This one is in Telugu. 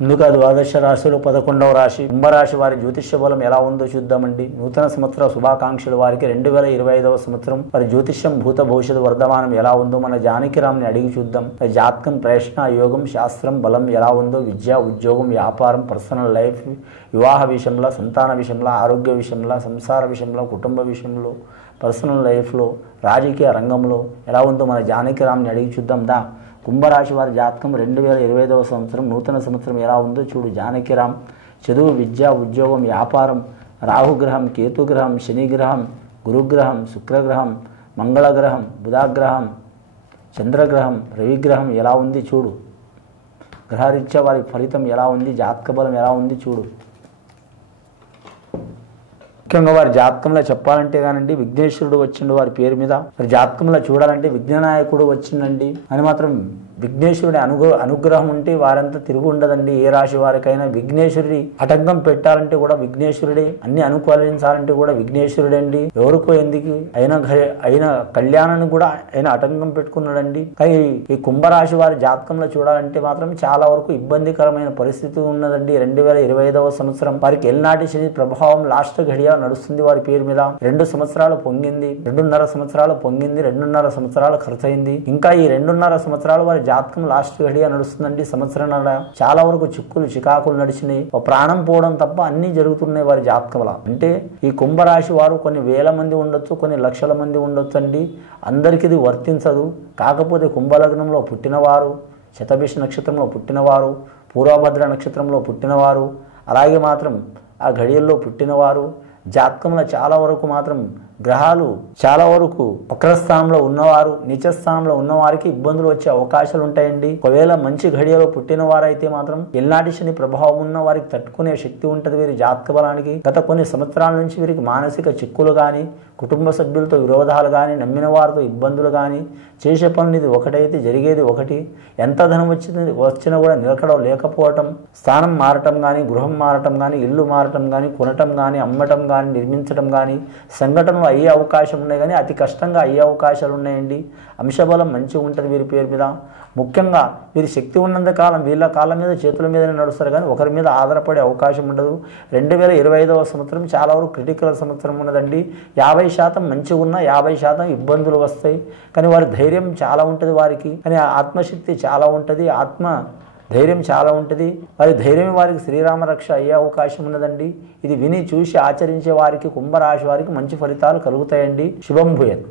ముందుగా ద్వాదశ రాశులు 11వ రాశి కుంభరాశి వారి జ్యోతిష్య బలం ఎలా ఉందో చూద్దామండి. నూతన సంవత్సర శుభాకాంక్షలు వారికి 2025వ సంవత్సరం వారి జ్యోతిష్యం భూత భవిష్యత్తు వర్ధమానం ఎలా ఉందో మన జానకిరామ్ని అడిగి చూద్దాం. జాతకం, ప్రశ్న, యోగం, శాస్త్రం బలం ఎలా ఉందో, విద్య, ఉద్యోగం, వ్యాపారం, పర్సనల్ లైఫ్, వివాహ విషయంలో, సంతాన విషయంలో, ఆరోగ్య విషయంలో, సంసార విషయంలో, కుటుంబ విషయంలో, పర్సనల్ లైఫ్లో, రాజకీయ రంగంలో ఎలా ఉందో మన జానకిరామ్ని అడిగి చూద్దాం. కుంభరాశి వారి జాతకం 2025వ సంవత్సరం నూతన సంవత్సరం ఎలా ఉందో చూడు జానకిరామ్. చదువు, విద్య, ఉద్యోగం, వ్యాపారం, రాహుగ్రహం, కేతుగ్రహం, శనిగ్రహం, గురుగ్రహం, శుక్రగ్రహం, మంగళగ్రహం, బుధాగ్రహం, చంద్రగ్రహం, రవిగ్రహం ఎలా ఉంది చూడు. గ్రహరీత్యా వారి ఫలితం ఎలా ఉంది, జాతక బలం ఎలా ఉంది చూడు. ముఖ్యంగా వారి జాతకంలో చెప్పాలంటే కానండి విఘ్నేశ్వరుడు వచ్చిండు వారి పేరు మీద. వారి జాతకంలో చూడాలంటే విఘ్ననాయకుడు వచ్చిండండి అని మాత్రం విఘ్నేశ్వరుడి అనుగ్రహం ఉంటే వారంతా తిరుగు ఉండదండి. ఏ రాశి వారికైనా విఘ్నేశ్వరుడి ఆటంకం పెట్టాలంటే కూడా విఘ్నేశ్వరుడే, అన్ని అనుకూలించాలంటే కూడా విఘ్నేశ్వరుడే అండి. ఎవరికో ఎందుకు అయిన కళ్యాణాన్ని కూడా ఆయన ఆటంకం పెట్టుకున్నాడండి. కానీ ఈ కుంభరాశి వారి జాతకంలో చూడాలంటే మాత్రం చాలా వరకు ఇబ్బందికరమైన పరిస్థితి ఉన్నదండి. 2025వ సంవత్సరం వారికి ఎల్నాటి శని ప్రభావం లాస్ట్ ఘడియ నడుస్తుంది వారి పేరు మీద. 2 సంవత్సరాలు పొంగింది, 2.5 సంవత్సరాలు పొంగింది, 2.5 సంవత్సరాలు ఖర్చు అయింది. ఇంకా ఈ 2.5 సంవత్సరాలు వారి జాతకం లాస్ట్ ఘడియ నడుస్తుందండి. సంవత్సరం చాలా వరకు చిక్కులు చికాకులు నడిచినాయి, ప్రాణం పోవడం తప్ప అన్ని జరుగుతున్నాయి వారి జాతకంలో. అంటే ఈ కుంభరాశి వారు కొన్ని వేల మంది ఉండొచ్చు, కొన్ని లక్షల మంది ఉండొచ్చు అండి. అందరికీ ఇది వర్తించదు. కాకపోతే కుంభలగ్నంలో పుట్టినవారు, శతభిష నక్షత్రంలో పుట్టినవారు, పూర్వభద్ర నక్షత్రంలో పుట్టినవారు, అలాగే మాత్రం ఆ ఘడియల్లో పుట్టినవారు జాతకంలో చాలా వరకు మాత్రం గ్రహాలు చాలా వరకు వక్రస్థానంలో ఉన్నవారు, నీచస్థానంలో ఉన్నవారికి ఇబ్బందులు వచ్చే అవకాశాలు ఉంటాయండి. ఒకవేళ మంచి ఘడియలో పుట్టిన వారైతే మాత్రం ఎల్నాటి శని ప్రభావం ఉన్న వారికి తట్టుకునే శక్తి ఉంటుంది వీరి జాతక బలానికి. గత కొన్ని సంవత్సరాల నుంచి వీరికి మానసిక చిక్కులు కానీ, కుటుంబ సభ్యులతో విరోధాలు కానీ, నమ్మిన వారితో ఇబ్బందులు కానీ, చేసే పనులు ఇది ఒకటైతే జరిగేది ఒకటి. ఎంత ధనం వచ్చినా కూడా నిలకడ లేకపోవటం, స్థానం మారటం కానీ, గృహం మారటం కానీ, ఇల్లు మారటం కానీ, కొనటం కానీ, అమ్మటం కానీ, నిర్మించడం కానీ సంఘటనలు అయ్యే అవకాశం ఉన్నాయి. కానీ అతి కష్టంగా అయ్యే అవకాశాలు ఉన్నాయండి. అంశబలం మంచిగా ఉంటుంది వీరి పేరు మీద. ముఖ్యంగా వీరి శక్తి ఉన్నంత కాలం వీళ్ళ కాళ్ళ మీద చేతుల మీదనే నడుస్తారు, కానీ ఒకరి మీద ఆధారపడే అవకాశం ఉండదు. 2025వ సంవత్సరం చాలా వరకు క్రిటికల్ సంవత్సరం ఉన్నదండి. 50% మంచిగా ఉన్న 50% ఇబ్బందులు వస్తాయి. కానీ వారి ధైర్యం చాలా ఉంటుంది వారికి, కానీ ఆత్మశక్తి చాలా ఉంటుంది, ధైర్యం చాలా ఉంటుంది. వారి ధైర్యం వారికి శ్రీరామ రక్ష అయ్యే అవకాశం ఉన్నదండి. ఇది విని చూసి ఆచరించే వారికి కుంభరాశి వారికి మంచి ఫలితాలు కలుగుతాయండి. శుభం భూయత్.